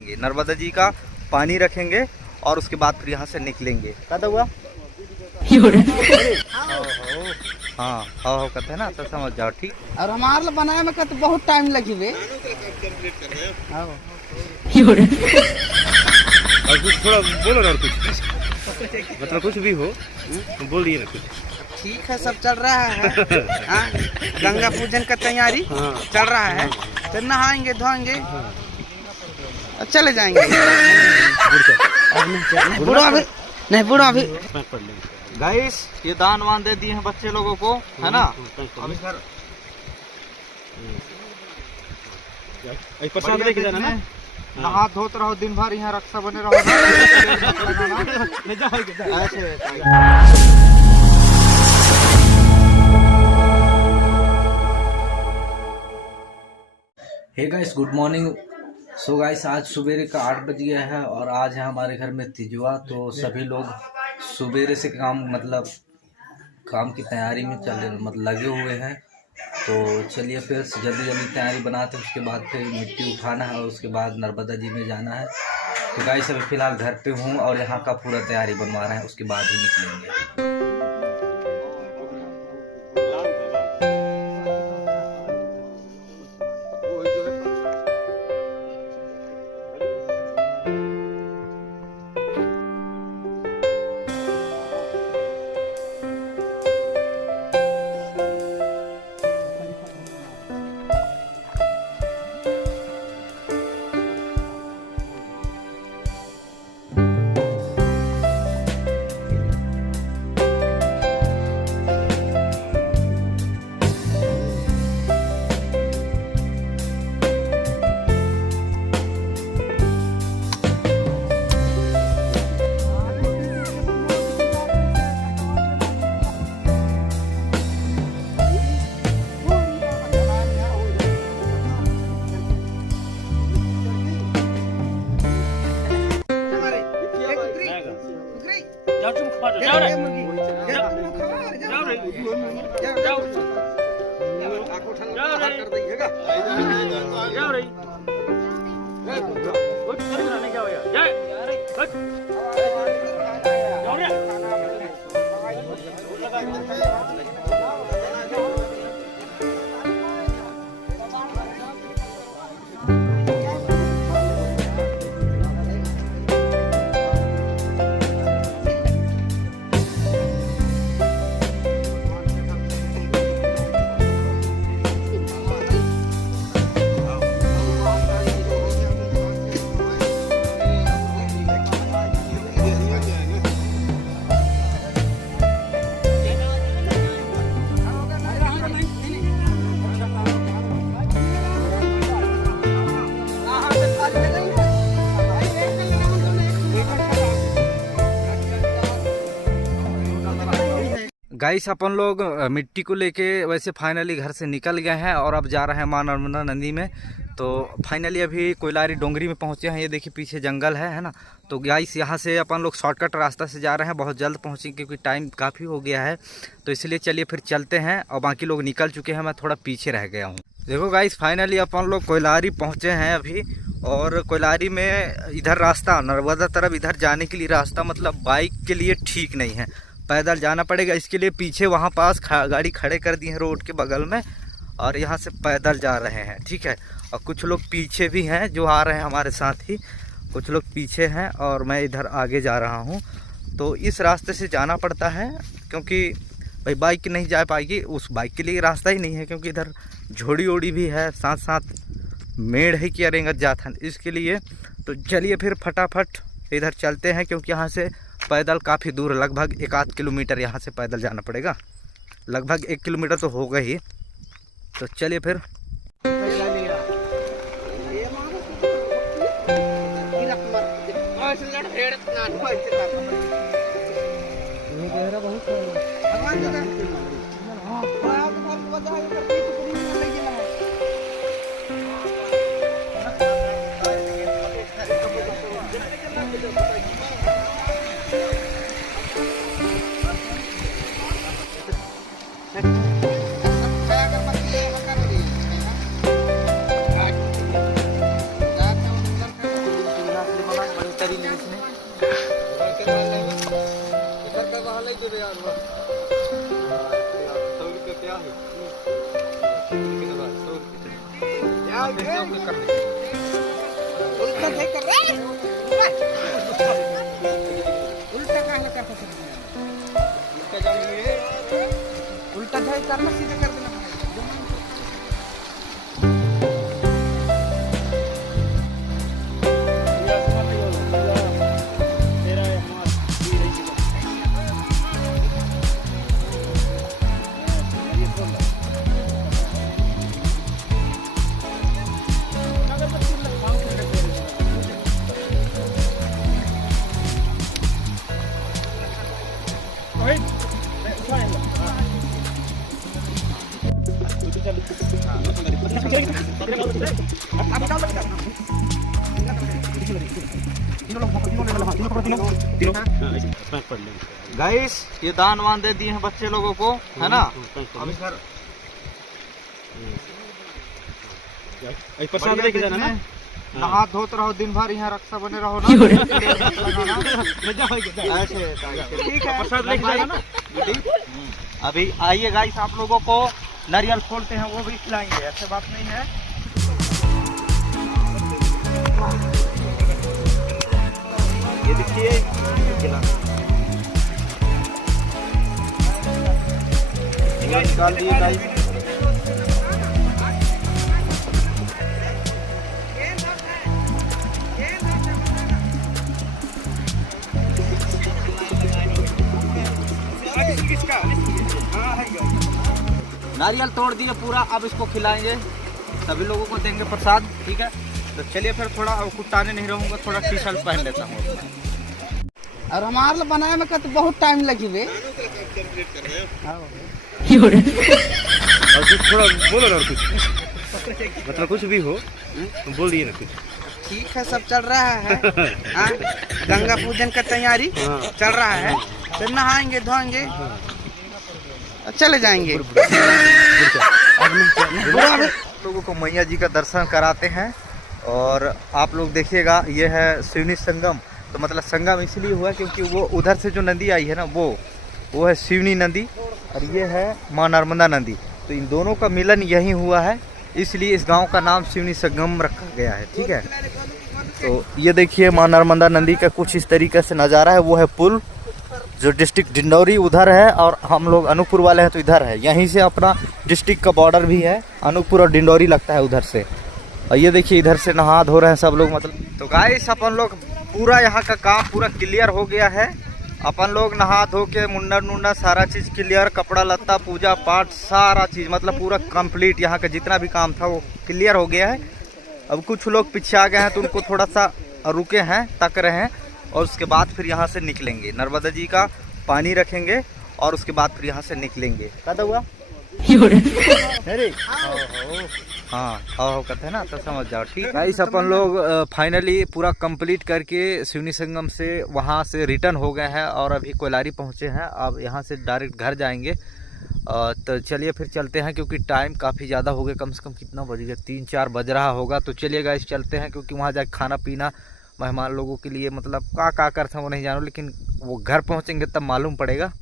नर्मदा जी का पानी रखेंगे और उसके बाद फिर यहाँ से निकलेंगे। क्या हुआ? हाँ हाँ कहते हैं ना, तो समझ जाओ। ठीक। और हमारे बनाए में तो बहुत टाइम लगी बे। और कुछ थोड़ा बोलो ना, कुछ मतलब कुछ भी हो बोलिए ना कुछ। ठीक है, सब चल रहा है। गंगा पूजन का तैयारी चल रहा है, तो नहाएंगे धोएंगे और चले जाएंगे। बुढ़ा भी गाइस ये दान वान दे दिए हैं बच्चे लोगों को, है ना। अभी सर प्रसाद लेके जाना ना, नहा धोत रहो दिन भर, यहाँ रक्षा बने रहो। Hey guys, good morning. So guys आज सुबेरे का 8 बज गया है और आज है हमारे घर में तिजवा। तो सभी लोग सुबेरे से काम की तैयारी में लगे हुए हैं। तो चलिए फिर जल्दी जल्दी तैयारी बनाते हैं, उसके बाद फिर मिट्टी उठाना है और उसके बाद नर्मदा जी में जाना है। तो गाइस अभी फ़िलहाल घर पे हूँ और यहाँ का पूरा तैयारी बनवा रहे हैं, उसके बाद ही निकलेंगे। गाइस अपन लोग मिट्टी को लेके वैसे फाइनली घर से निकल गए हैं और अब जा रहे हैं माँ नर्मदा नदी में। तो फाइनली अभी कोयलारी डोंगरी में पहुंचे हैं। ये देखिए पीछे जंगल है ना। तो गाइस यहाँ से अपन लोग शॉर्टकट रास्ता से जा रहे हैं, बहुत जल्द पहुँचेंगे क्योंकि टाइम काफ़ी हो गया है। तो इसलिए चलिए फिर चलते हैं, और बाकी लोग निकल चुके हैं, मैं थोड़ा पीछे रह गया हूँ। देखो गाइस फाइनली अपन लोग कोयलारी पहुँचे हैं अभी। और कोयलारी में इधर रास्ता नर्मदा तरफ इधर जाने के लिए रास्ता मतलब बाइक के लिए ठीक नहीं है, पैदल जाना पड़ेगा। इसके लिए पीछे वहाँ पास गाड़ी खड़े कर दी है रोड के बगल में, और यहाँ से पैदल जा रहे हैं। ठीक है, और कुछ लोग पीछे भी हैं जो आ रहे हैं हमारे साथ ही, कुछ लोग पीछे हैं और मैं इधर आगे जा रहा हूँ। तो इस रास्ते से जाना पड़ता है क्योंकि भाई बाइक नहीं जा पाएगी, उस बाइक के लिए रास्ता ही नहीं है, क्योंकि इधर झोड़ी ओड़ी भी है, साथ साथ मेड़ है कि अरेंगत जाथन इसके लिए। तो चलिए फिर फटाफट इधर चलते हैं, क्योंकि यहाँ से पैदल काफ़ी दूर, लगभग 1-8 किलोमीटर यहाँ से पैदल जाना पड़ेगा, लगभग 1 किलोमीटर तो होगा ही। तो चलिए फिर। तैयारी ली उल्टा जाए करना सीधे कर देना। गाइस ये दान वान दे दिए हैं बच्चे लोगों को, है ना। अब इधर प्रसाद लेके जाना ना, नहा धोत रहो दिन भर, यहाँ रक्षा बने रहो ना। ऐसे ठीक है, प्रसाद लेके जाना ना। अभी आइए गाइस, आप लोगों को नारियल फोड़ते हैं वो भी खिलाएंगे, ऐसे बात नहीं है। ये देखिए निकाल दिए गाइस। नारियल तोड़ दिए पूरा, अब इसको खिलाएंगे, सभी लोगों को देंगे प्रसाद, ठीक है। तो चलिए फिर थोड़ा कुटाने नहीं रहूँगा, थोड़ा टी शर्ट पहन लेता हूँ। और हमारे बनाए में तो बहुत टाइम लगी बे। और कुछ थोड़ा बोलो ना, कुछ मतलब कुछ भी हो तो बोल दिए ना कुछ। ठीक है, सब चल रहा है। हाँ, गंगा पूजन का तैयारी चल रहा है, फिर नहाएंगे धोएंगे चले जाएंगे। लोगों को मैया जी का दर्शन कराते हैं। और आप लोग देखिएगा, ये है शिवनी संगम। तो मतलब संगम इसलिए हुआ क्योंकि वो उधर से जो नदी आई है ना, वो है शिवनी नदी, और ये है माँ नर्मदा नदी। तो इन दोनों का मिलन यही हुआ है, इसलिए इस गांव का नाम शिवनी संगम रखा गया है, ठीक है। तो ये देखिए माँ नर्मदा नदी का कुछ इस तरीके से नज़ारा है। वो है पुल जो डिस्ट्रिक्ट डिंडौरी उधर है, और हम लोग अनूपपुर वाले हैं तो इधर है। यहीं से अपना डिस्ट्रिक्ट का बॉर्डर भी है, अनूपपुर और डिंडौरी लगता है उधर से। और ये देखिए इधर से नहा धो रहे हैं सब लोग, मतलब। तो गाइस अपन लोग पूरा यहाँ का काम पूरा क्लियर हो गया है। अपन लोग नहा धो के मुंडन मुंडन सारा चीज़ क्लियर, कपड़ा लत्ता पूजा पाठ सारा चीज़ मतलब पूरा कंप्लीट, यहाँ का जितना भी काम था वो क्लियर हो गया है। अब कुछ लोग पीछे आ गए हैं तो उनको थोड़ा सा रुके हैं, तक रहे हैं, और उसके बाद फिर यहाँ से निकलेंगे। नर्मदा जी का पानी रखेंगे और उसके बाद फिर यहाँ से निकलेंगे। क्या हुआ? हाँ कहते हैं ना, तो समझ जाओ, ठीक है। इस अपन लोग फाइनली पूरा कंप्लीट करके शिवनी संगम से वहाँ से रिटर्न हो गए हैं और अभी कोयलारी पहुँचे हैं। अब यहाँ से डायरेक्ट घर जाएंगे। तो चलिए फिर चलते हैं, क्योंकि टाइम काफ़ी ज़्यादा हो गया, कम से कम कितना बज गया, 3-4 बज रहा होगा। तो चलिए गाइस चलते हैं, क्योंकि वहाँ जाके खाना पीना मेहमान लोगों के लिए मतलब क्या करते हैं वो नहीं जानूँ, लेकिन वो घर पहुँचेंगे तब मालूम पड़ेगा।